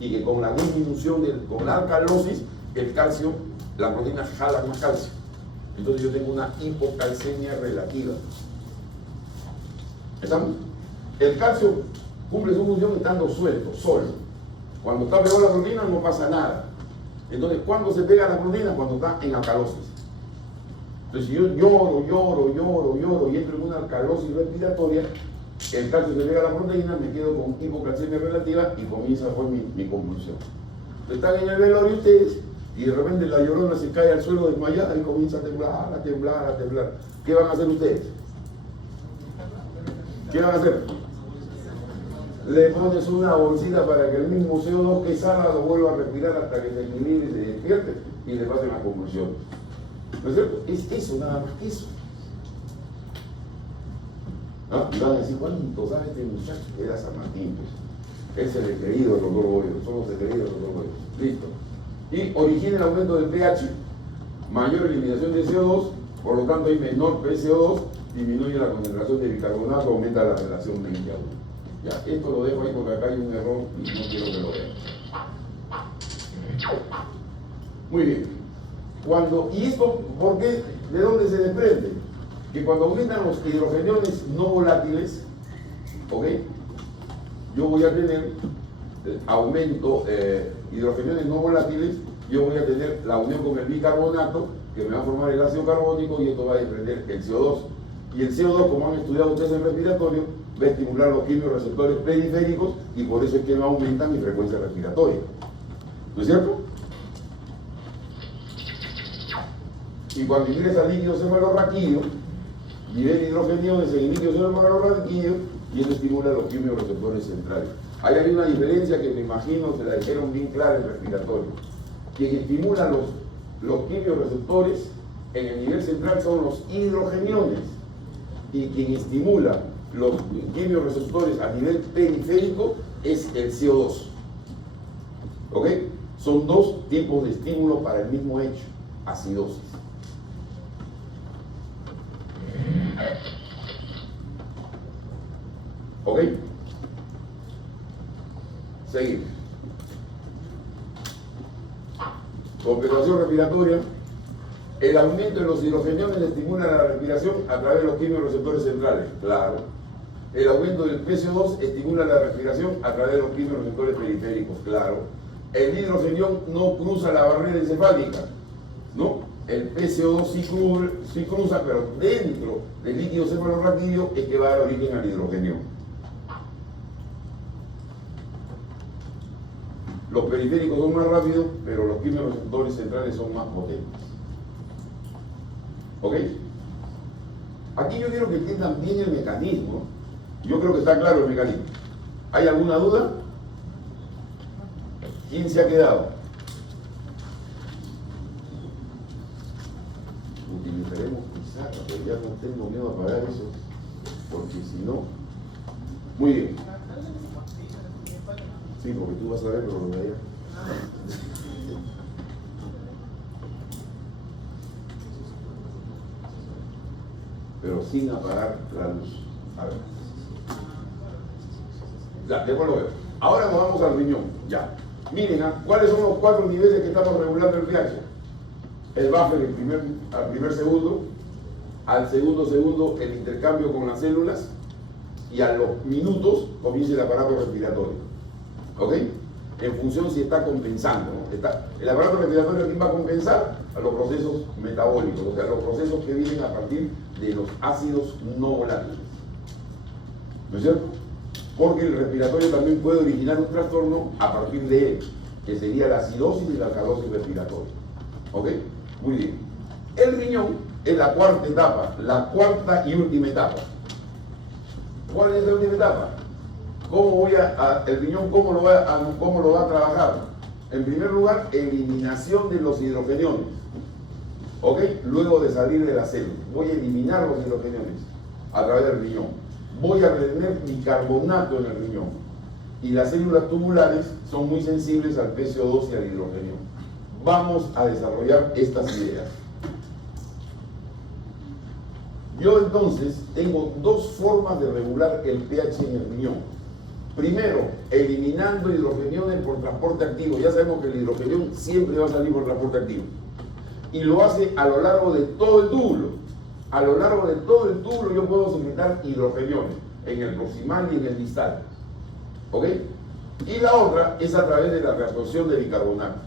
Y que con la disminución, con la alcalosis, el calcio, la proteína jala más calcio. Entonces yo tengo una hipocalcemia relativa. ¿Estamos? El calcio cumple su función estando suelto, solo. Cuando está pegado a la proteína no pasa nada. Entonces, ¿cuándo se pega a la proteína? Cuando está en alcalosis. Entonces, si yo lloro y entro en una alcalosis respiratoria, el calcio se pega a la proteína, me quedo con hipocalcemia relativa y comienza a mi convulsión. Entonces, están en el velorio ustedes y de repente la llorona se cae al suelo desmayada y comienza a temblar. ¿Qué van a hacer ustedes? ¿Qué van a hacer? Le pones una bolsita para que el mismo CO2 que salga lo vuelva a respirar hasta que se equilibre y se despierte y le pase la convulsión. ¿No es cierto? Es eso, nada más que eso. ¿Ah? Y van a decir, ¿cuánto sabe este muchacho? Era San Martín, pues. Es el decreído del doctor Boyo, son los decreídos del doctor Boyo. Listo. Y origina el aumento del pH, mayor eliminación de CO2, por lo tanto hay menor PCO2, disminuye la concentración de bicarbonato, aumenta la relación 20 a 1. Ya, esto lo dejo ahí porque acá hay un error y no quiero que lo vean. Muy bien. ¿Y esto por qué? ¿De dónde se desprende? Que cuando aumentan los hidrogeniones no volátiles, ¿ok? Yo voy a tener aumento hidrogeniones no volátiles, yo voy a tener la unión con el bicarbonato, que me va a formar el ácido carbónico y esto va a desprender el CO2. Y el CO2, como han estudiado ustedes en respiratorio, va a estimular los quimiorreceptores periféricos y por eso es que no aumenta mi frecuencia respiratoria. ¿No es cierto? Y cuando ingresa líquido cefalorraquídeo, libera hidrogeniones en el líquido cefalorraquídeo y eso estimula los quimiorreceptores centrales. Ahí hay una diferencia que me imagino se la dijeron bien clara en respiratorio. Quien estimula los los quimioreceptores en el nivel central son los hidrogeniones, y quien estimula los quimioreceptores a nivel periférico es el CO2. ¿Ok? Son dos tipos de estímulo para el mismo hecho, acidosis. ¿Ok? Seguimos. Compensación respiratoria. El aumento de los hidrogeniones estimula la respiración a través de los quimioreceptores centrales. Claro. El aumento del PCO2 estimula la respiración a través de los quimioreceptores periféricos. Claro. El hidrogenión no cruza la barrera encefálica, ¿no? El PCO2 sí cruza, pero dentro del líquido cefalorraquídeo es que va a dar origen al hidrogenión. Los periféricos son más rápidos, pero los quimioreceptores centrales son más potentes. ¿Ok? Aquí yo quiero que entiendan bien el mecanismo. Yo creo que está claro el mecanismo. ¿Hay alguna duda? ¿Quién se ha quedado? Utilizaremos pizarra, pero ya no tengo miedo a pagar eso, porque si no... Muy bien. Sí, porque tú vas a ver lo de allá. Pero sin apagar la luz. A ver. Ya, después lo veo. Ahora nos vamos al riñón. Ya. Miren, ¿cuáles son los 4 niveles que estamos regulando el pH? El buffer al primer segundo, al segundo el intercambio con las células, y a los minutos comienza el aparato respiratorio. ¿Ok? En función si está compensando, ¿no? El aparato respiratorio, ¿quién va a compensar? A los procesos metabólicos, o sea, los procesos que vienen a partir de los ácidos no volátiles. ¿No es cierto? Porque el respiratorio también puede originar un trastorno a partir de él, que sería la acidosis y la alcalosis respiratoria. ¿Ok? Muy bien. El riñón es la cuarta etapa, la cuarta y última etapa. ¿Cuál es la última etapa? El riñón cómo lo va a trabajar? En primer lugar, eliminación de los hidrogeniones. ¿Ok? Luego de salir de la célula. Voy a eliminar los hidrogeniones a través del riñón. Voy a retener bicarbonato en el riñón. Y las células tubulares son muy sensibles al PCO2 y al hidrogenio. Vamos a desarrollar estas ideas. Yo entonces tengo dos formas de regular el pH en el riñón. Primero, eliminando hidrogeniones por transporte activo. Ya sabemos que el hidrogenión siempre va a salir por transporte activo. Y lo hace a lo largo de todo el túbulo. A lo largo de todo el túbulo yo puedo secretar hidrogeniones, en el proximal y en el distal. ¿Ok? Y la otra es a través de la reabsorción de bicarbonato.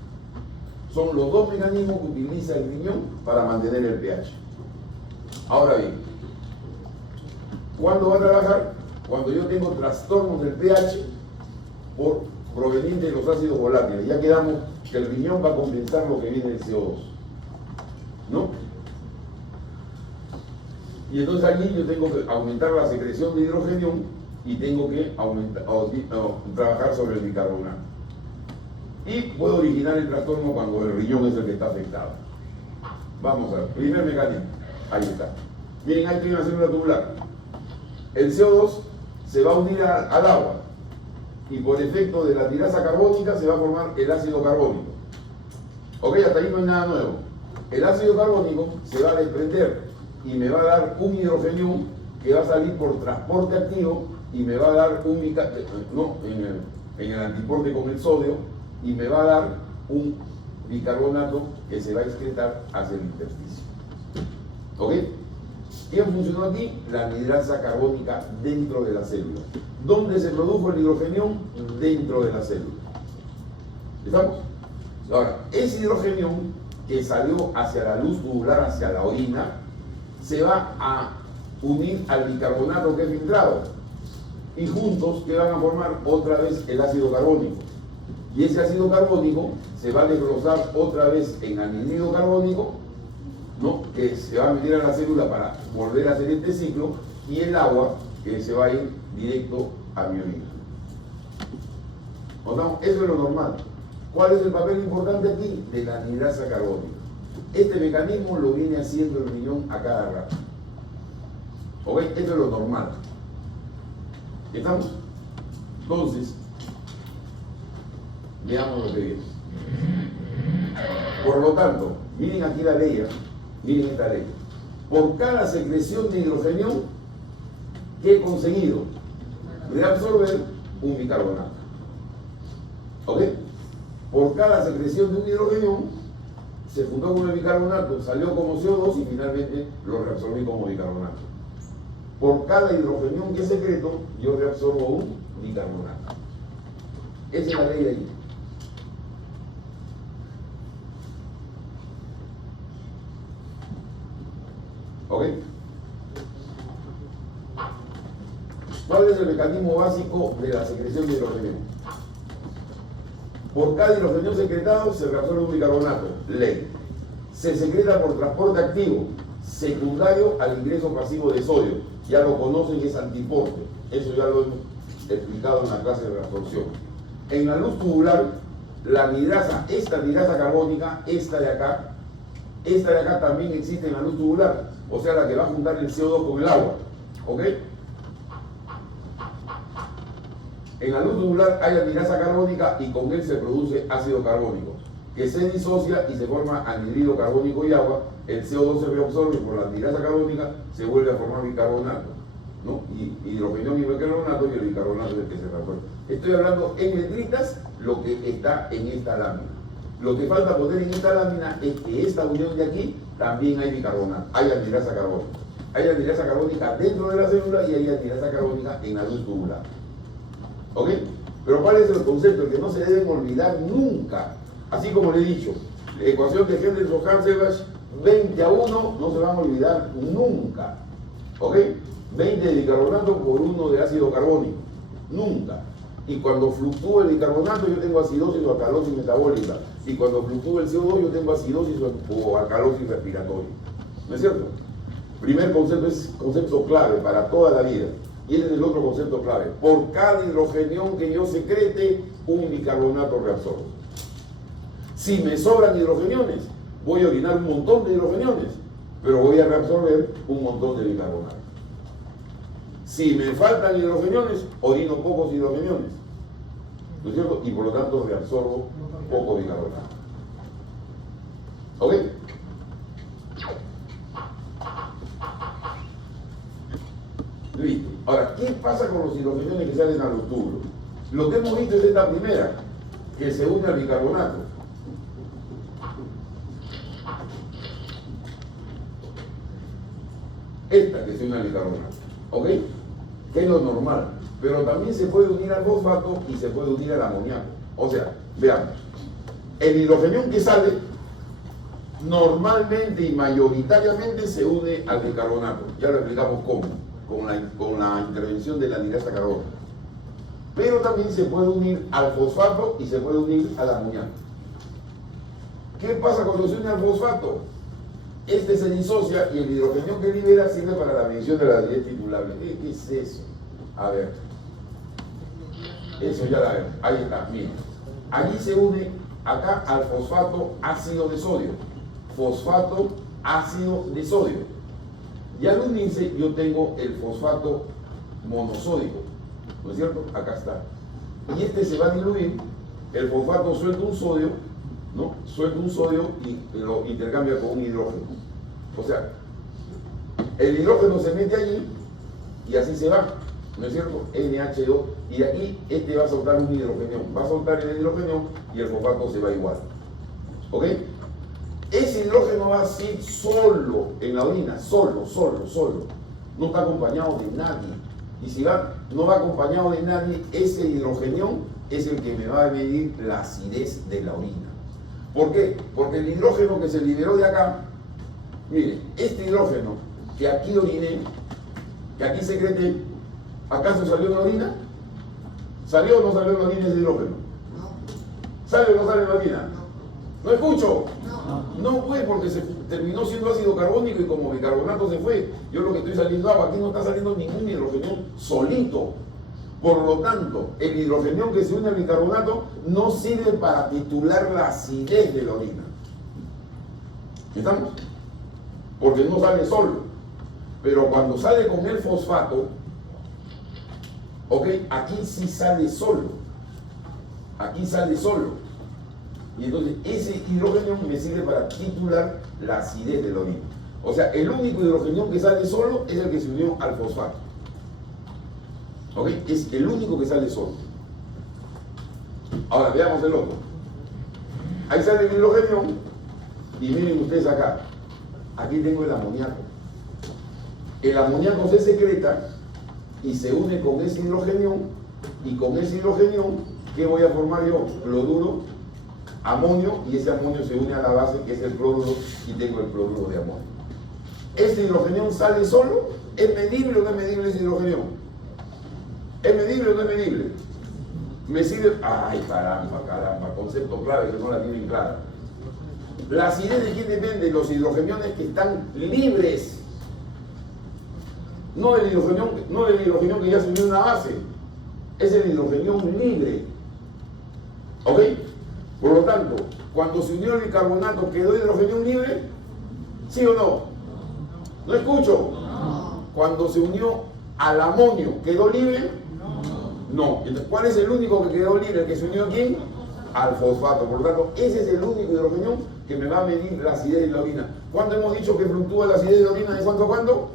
Son los dos mecanismos que utiliza el riñón para mantener el pH. Ahora bien, ¿cuándo va a trabajar? Cuando yo tengo trastornos del pH provenientes de los ácidos volátiles. Ya quedamos que el riñón va a compensar lo que viene del CO2. ¿No? Y entonces allí yo tengo que aumentar la secreción de hidrogenio y tengo que trabajar sobre el bicarbonato. Y puedo originar el trastorno cuando el riñón es el que está afectado. Vamos a ver, primer mecanismo. Ahí está. Miren, ahí tiene una célula tubular. El CO2 se va a unir al agua y por efecto de la tirasa carbónica se va a formar el ácido carbónico. Ok, hasta ahí no hay nada nuevo. El ácido carbónico se va a desprender y me va a dar un hidrogenio que va a salir por transporte activo y me va a dar en el antiporte con el sodio, y me va a dar un bicarbonato que se va a excretar hacia el intersticio. ¿Ok? ¿Quién funcionó aquí? La anhidrasa carbónica dentro de la célula. ¿Dónde se produjo el hidrogenio? Dentro de la célula. ¿Estamos? Ahora, ese hidrogenio que salió hacia la luz tubular, hacia la orina, se va a unir al bicarbonato que es filtrado. Y juntos que van a formar otra vez el ácido carbónico. Y ese ácido carbónico se va a desglosar otra vez en anhídrido carbónico, ¿no? Que se va a meter a la célula para volver a hacer este ciclo, y el agua que se va a ir directo a mi orina. ¿Notamos? Eso es lo normal. ¿Cuál es el papel importante aquí? De la anhidrasa carbónica. Este mecanismo lo viene haciendo el riñón a cada rato. ¿Ok? Esto es lo normal. ¿Estamos? Entonces, veamos lo que viene. Por lo tanto, miren aquí la ley, miren esta ley. Por cada secreción de hidrogenión que he conseguido reabsorber un bicarbonato. ¿Ok? Por cada secreción de un hidrogenión se juntó con el bicarbonato, salió como CO2 y finalmente lo reabsorbí como bicarbonato. Por cada hidrogenión que secreto, yo reabsorbo un bicarbonato. Esa es la ley de ahí. ¿Ok? ¿Cuál es el mecanismo básico de la secreción de hidrogenión? Por cada hidrogenión secretado se reabsorbe un bicarbonato. Ley. Se secreta por transporte activo, secundario al ingreso pasivo de sodio. Ya lo conocen, es antiporte. Eso ya lo hemos explicado en la clase de reabsorción. En la luz tubular, la anidrasa, esta anidrasa carbónica, esta de acá también existe en la luz tubular. O sea, la que va a juntar el CO2 con el agua. ¿Ok? En la luz tubular hay anidrasa carbónica y con él se produce ácido carbónico, que se disocia y se forma anhidrido carbónico y agua. El CO2 se reabsorbe por la anidrasa carbónica, se vuelve a formar bicarbonato, ¿no? Y hidrogenión y bicarbonato, y el bicarbonato es el que se reabsorbe. Estoy hablando en letritas lo que está en esta lámina. Lo que falta poner en esta lámina es que esta unión de aquí también hay bicarbonato, hay anidrasa carbónica. Hay anidrasa carbónica dentro de la célula y hay anidrasa carbónica en la luz tubular. ¿Ok? Pero ¿cuál es el concepto? El que no se deben olvidar nunca. Así como le he dicho, la ecuación de Henderson-Hasselbalch, 20:1, no se van a olvidar nunca. ¿Ok? 20 de bicarbonato por 1 de ácido carbónico. Nunca. Y cuando fluctúa el bicarbonato yo tengo acidosis o alcalosis metabólica. Y cuando fluctúa el CO2 yo tengo acidosis o alcalosis respiratoria. ¿No es cierto? Primer concepto es concepto clave para toda la vida. Y ese es el otro concepto clave. Por cada hidrogenión que yo secrete, un bicarbonato reabsorbe. Si me sobran hidrogeniones, voy a orinar un montón de hidrogeniones, pero voy a reabsorber un montón de bicarbonato. Si me faltan hidrogeniones, orino pocos hidrogeniones. ¿No es cierto? Y por lo tanto reabsorbo poco bicarbonato. ¿Ok? Listo. Ahora, ¿qué pasa con los hidrogeniones que salen a los túbulos? Lo que hemos visto es esta primera, que se une al bicarbonato. Esta que se une al bicarbonato. ¿Ok? Que es lo normal. Pero también se puede unir al fosfato y se puede unir al amoníaco. O sea, veamos. El hidrogenión que sale normalmente y mayoritariamente se une al bicarbonato. Ya lo explicamos cómo. Con la intervención de la anidrasa carbónica. Pero también se puede unir al fosfato y se puede unir al amoníaco. ¿Qué pasa cuando se une al fosfato? Este se disocia y el hidrogenión que libera sirve para la medición de la acidez titulable. ¿Qué es eso? A ver. Eso ya la vemos. Ahí está, miren. Allí se une acá al fosfato ácido de sodio. Fosfato ácido de sodio. Y al unirse yo tengo el fosfato monosódico, ¿no es cierto? Acá está. Y este se va a diluir, el fosfato suelta un sodio, ¿no? Suelta un sodio y lo intercambia con un hidrógeno. O sea, el hidrógeno se mete allí y así se va, ¿no es cierto? NH2, y de aquí este va a soltar un hidrogenión, va a soltar el hidrogenión y el fosfato se va igual. ¿Ok? Ese hidrógeno va así solo en la orina, solo. No está acompañado de nadie. Y si no va acompañado de nadie, ese hidrogenión es el que me va a medir la acidez de la orina. ¿Por qué? Porque el hidrógeno que se liberó de acá, miren, este hidrógeno que aquí oriné, que aquí secreté, ¿acaso salió en la orina? ¿Salió o no salió en la orina ese hidrógeno? No. ¿Sale o no sale en la orina? No escucho. No fue porque se terminó siendo ácido carbónico y como bicarbonato se fue. Yo lo que estoy saliendo agua, aquí no está saliendo ningún hidrogenión solito. Por lo tanto, el hidrogenión que se une al bicarbonato no sirve para titular la acidez de la orina. ¿Estamos? Porque no sale solo. Pero cuando sale con el fosfato, ok, aquí sí sale solo. Aquí sale solo. Y entonces ese hidrogenión me sirve para titular la acidez de la orina. O sea, el único hidrogenión que sale solo es el que se unió al fosfato. ¿Ok? Es el único que sale solo. Ahora veamos el otro. Ahí sale el hidrogenión y miren ustedes acá. Aquí tengo el amoníaco. El amoníaco se secreta y se une con ese hidrogenión, y con ese hidrogenión, ¿qué voy a formar yo? Cloruro, amonio, y ese amonio se une a la base que es el cloruro y tengo el cloruro de amonio. ¿Este hidrogenión sale solo? ¿Es medible o no es medible ese hidrogenión? ¿Es medible o no es medible? Me sirve... ¡Ay, caramba! Concepto clave que no la tienen clara. La acidez de quién depende, los hidrogeniones que están libres. No del hidrogenión que ya se unió a una base. Es el hidrogenión libre. ¿Ok? Por lo tanto, cuando se unió el bicarbonato, ¿quedó hidrogenión libre? ¿Sí o no? ¿No escucho? Cuando se unió al amonio, ¿quedó libre? No. Entonces, ¿cuál es el único que quedó libre? ¿El que se unió a quién? Al fosfato. Por lo tanto, ese es el único hidrogenión que me va a medir la acidez de la orina. ¿Cuándo hemos dicho que fluctúa la acidez de la orina? ¿De cuánto a cuánto?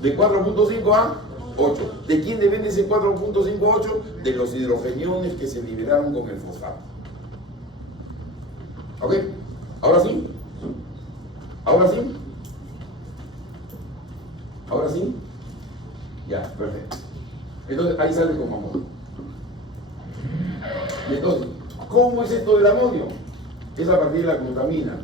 De 4.5 a 8. ¿De quién depende ese 4.5 a 8? De los hidrogeniones que se liberaron con el fosfato. ¿Ok? ¿Ahora sí? ¿Ahora sí? ¿Ahora sí? Ya, perfecto. Entonces ahí sale como amonio. Y entonces, ¿cómo es esto del amonio? Es a partir de la glutamina.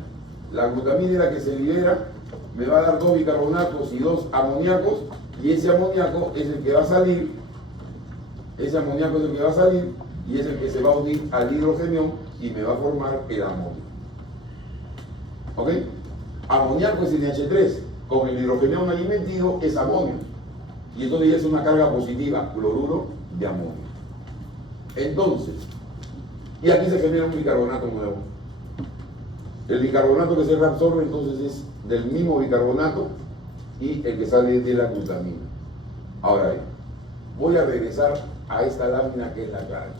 La glutamina es la que se libera, me va a dar 2 bicarbonatos y 2 amoníacos, y ese amoníaco es el que va a salir, ese amoníaco es el que va a salir, y es el que se va a unir al hidrogenión y me va a formar el amonio. ¿Ok? Amoníaco es NH3, con el hidrogenión ahí metido es amonio, y entonces ya es una carga positiva, cloruro de amonio. Entonces, y aquí se genera un bicarbonato nuevo. El bicarbonato que se reabsorbe entonces es del mismo bicarbonato y el que sale de la glutamina. Ahora bien, voy a regresar a esta lámina que es la clave.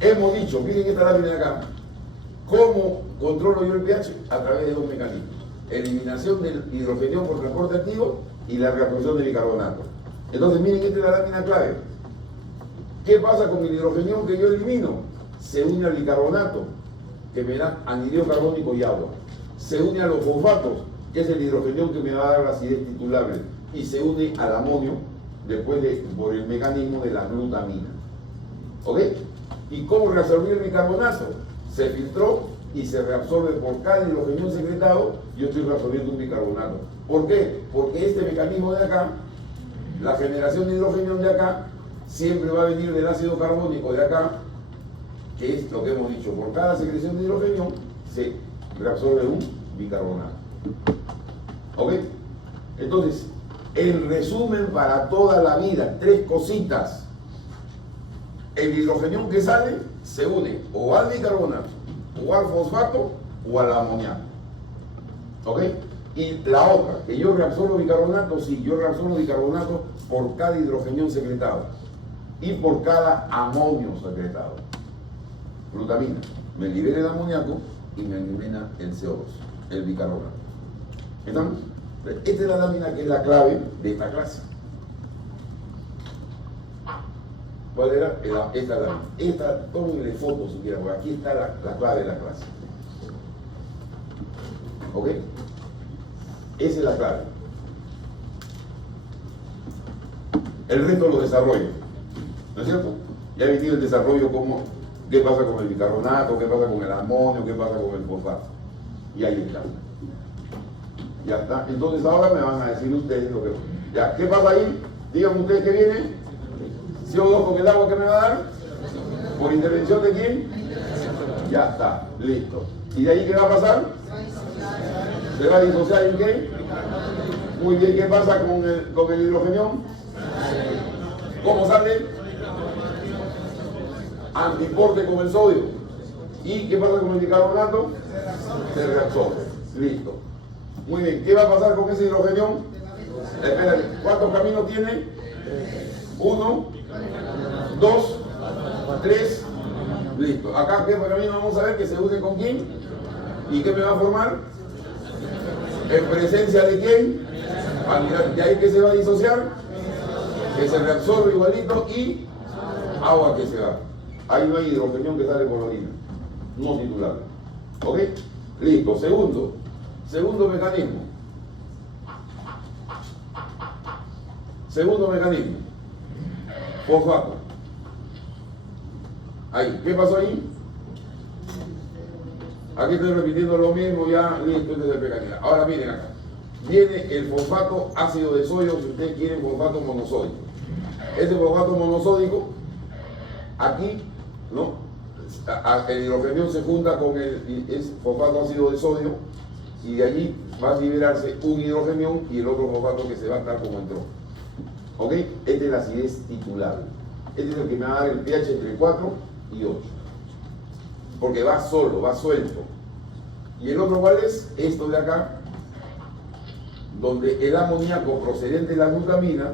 Hemos dicho, miren esta lámina de acá, ¿cómo controlo yo el pH? A través de 2 mecanismos. Eliminación del hidrogenión por transporte activo y la reabsorción del bicarbonato. Entonces miren, esta es la lámina clave. ¿Qué pasa con el hidrogenión que yo elimino? Se une al bicarbonato, que me da anhídrido carbónico y agua. Se une a los fosfatos, que es el hidrogenión que me va a dar la acidez titulable. Y se une al amonio, después por el mecanismo de la glutamina. ¿Ok? ¿Y cómo reabsorbió el bicarbonato? Se filtró y se reabsorbe por cada hidrogenión secretado. Yo estoy reabsorbiendo un bicarbonato. ¿Por qué? Porque este mecanismo de acá, la generación de hidrogenión de acá, siempre va a venir del ácido carbónico de acá, que es lo que hemos dicho. Por cada secreción de hidrogenión se reabsorbe un bicarbonato. ¿Ok? Entonces, en resumen para toda la vida, 3 cositas. El hidrogenión que sale se une o al bicarbonato, o al fosfato, o al amoníaco. ¿Ok? Y la otra, que yo reabsorbo bicarbonato, sí, yo reabsorbo bicarbonato por cada hidrogenión secretado y por cada amonio secretado. Glutamina, me libera el amoníaco y me elimina el CO2, el bicarbonato. ¿Estamos? Esta es la lámina que es la clave de esta clase. ¿Cuál era? Esta lámina. Esta, tómenle fotos si quieren, porque aquí está la clave de la clase. ¿Ok? Esa es la clave. El resto lo desarrollo. ¿No es cierto? Ya he venido el desarrollo como qué pasa con el bicarbonato, qué pasa con el amonio, qué pasa con el fosfato. Y ahí está. Ya está. Entonces ahora me van a decir ustedes lo que... Ya, ¿qué pasa ahí? Díganme ustedes qué viene. CO2 con el agua que me va a dar. ¿Por intervención de quién? Ya está. Listo. ¿Y de ahí qué va a pasar? ¿Se va a disociar en qué? Muy bien, ¿qué pasa con el hidrogenión? ¿Cómo sale? Antiporte con el sodio. ¿Y qué pasa con el bicarbonato? Se reabsorbe. Listo. Muy bien, ¿qué va a pasar con ese hidrogenión? Espérate, ¿cuántos caminos tiene? 1, 2, 3. Listo. Acá, ¿qué camino vamos a ver que se une con quién? ¿Y qué me va a formar? ¿En presencia de quién? ¿De ahí que se va a disociar? Que se reabsorbe igualito y agua que se va. Ahí no hay hidrogenión que sale por la orina. No titular. ¿Ok? Listo. Segundo mecanismo. Segundo mecanismo. Fosfato. Ahí. ¿Qué pasó ahí? Aquí estoy repitiendo lo mismo, ya listo, este es el mecanismo. Ahora miren acá. Viene el fosfato ácido de sodio, si ustedes quieren fosfato monosódico. Ese fosfato monosódico, aquí, ¿no? El hidrogenión se junta con el fosfato ácido de sodio y de allí va a liberarse un hidrogenión y el otro fosfato que se va a estar como entró. ¿Ok? Esta es la acidez titular. Este es el que me va a dar el pH entre 4 y 8. Porque va solo, va suelto. ¿Y el otro cuál es? Esto de acá, donde el amoníaco procedente de la glutamina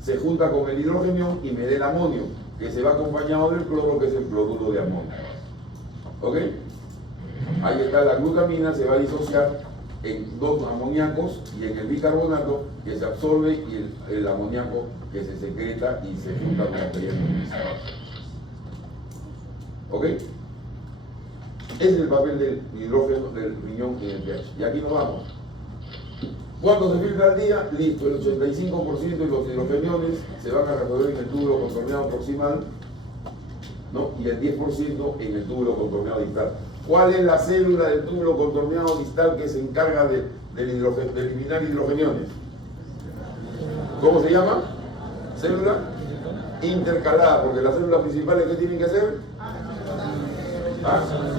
se junta con el hidrogenión y me da el amonio, que se va acompañado del cloro, que es el cloruro de amonio. ¿Ok? Ahí está la glutamina, se va a disociar en 2 amoníacos y en el bicarbonato que se absorbe y el amoníaco que se secreta y se junta con la pH. ¿Ok? Ese es el papel del hidrógeno, del riñón y del pH. Y aquí nos vamos. ¿Cuánto se filtra al día? Listo, el 85% de los hidrogeniones se van a resolver en el túbulo contorneado proximal, ¿no? Y el 10% en el túbulo contorneado distal. ¿Cuál es la célula del túbulo contorneado distal que se encarga de eliminar hidrogeniones? ¿Cómo se llama? Célula intercalada, porque las células principales ¿qué tienen que hacer?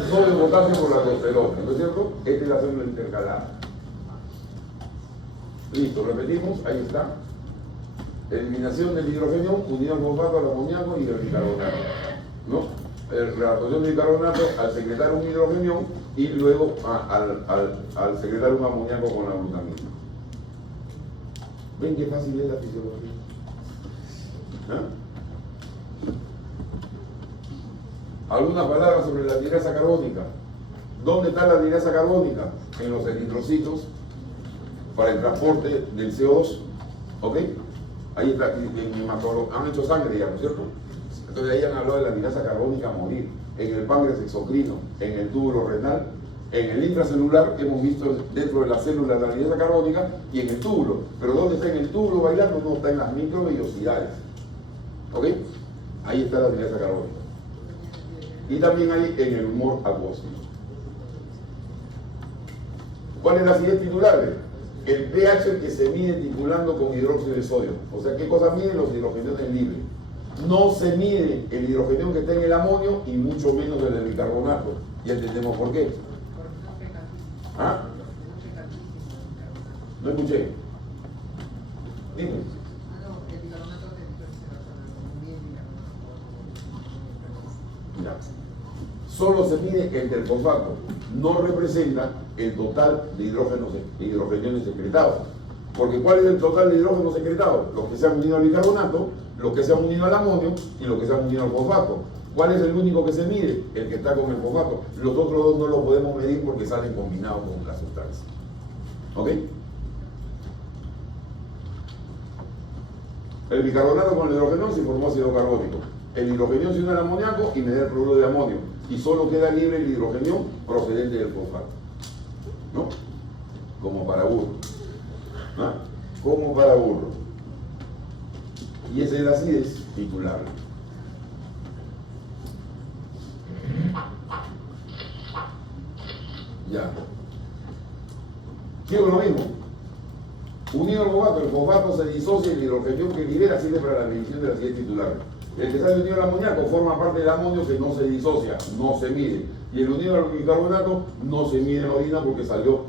Sodio, potasio por la testosterona, ¿no es cierto? Esta es la célula intercalada. Listo, repetimos, ahí está. Eliminación del hidrogenión, unión fosfato al amoníaco y el bicarbonato, ¿no? La absorción de bicarbonato al secretar un hidrogenión y luego al secretar un amoníaco con la glutamina. ¿Ven qué fácil es la fisiología? Algunas palabras sobre la anhidrasa carbónica. ¿Dónde está la anhidrasa carbónica? En los eritrocitos para el transporte del CO2. ¿Ok? Ahí está, en hematología, han hecho sangre ya, ¿no es cierto? Entonces ahí han hablado de la anhidrasa carbónica a morir. En el páncreas exocrino, en el túbulo renal, en el intracelular hemos visto dentro de la célula la anhidrasa carbónica y en el túbulo. Pero ¿dónde está en el túbulo bailando? No, está en las microvellosidades. ¿Ok? Ahí está la anhidrasa carbónica. Y también hay en el humor acuoso. ¿Cuál es la acidez titular? El pH que se mide titulando con hidróxido de sodio. O sea, ¿qué cosa miden los hidrogeniones libres? No se mide el hidrogenión que está en el amonio y mucho menos el del bicarbonato. Y entendemos por qué. ¿Ah? No escuché. Dime. Ya. Solo se mide el del fosfato. No representa el total de hidrogeniones secretados. Porque ¿cuál es el total de hidrógenos secretados? Los que se han unido al bicarbonato, los que se han unido al amonio y los que se han unido al fosfato. ¿Cuál es el único que se mide? El que está con el fosfato. Los otros dos no los podemos medir porque salen combinados con la sustancia. ¿Ok? El bicarbonato con el hidrogenión se formó ácido carbónico. El hidrogenión se une al amoníaco y me da el cloruro de amonio. Y solo queda libre el hidrogenión procedente del fosfato. ¿No? Como para burro. ¿Ah? Como para burro. Y esa es la acidez titular. Ya. Sigo lo mismo. Unido al fosfato, el fosfato se disocia y el hidrogenión que libera sirve para la medición de la acidez titular. El que sale unido al amoníaco forma parte del amonio que no se disocia, no se mide. Y el unido al bicarbonato no se mide en la orina porque salió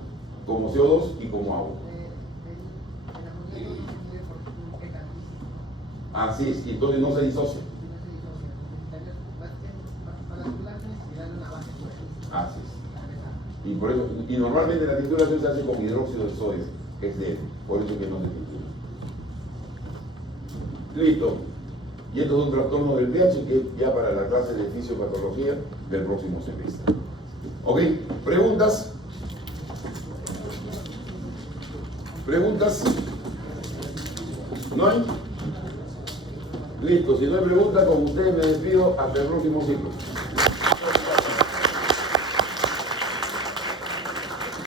como CO2 y como agua. El amoníaco no se mide porque es altísimo. Así es, y entonces no se disocia. Para calcularse necesitan una base fuerte. Así es. Y por eso, y normalmente la titulación se hace con hidróxido de sodio, que es de, por eso que no se titula. Listo. Y estos son trastornos del pH que ya para la clase de fisiopatología del próximo semestre. ¿Ok? ¿Preguntas? ¿Preguntas? ¿No hay? Listo, si no hay preguntas, con ustedes me despido hasta el próximo ciclo.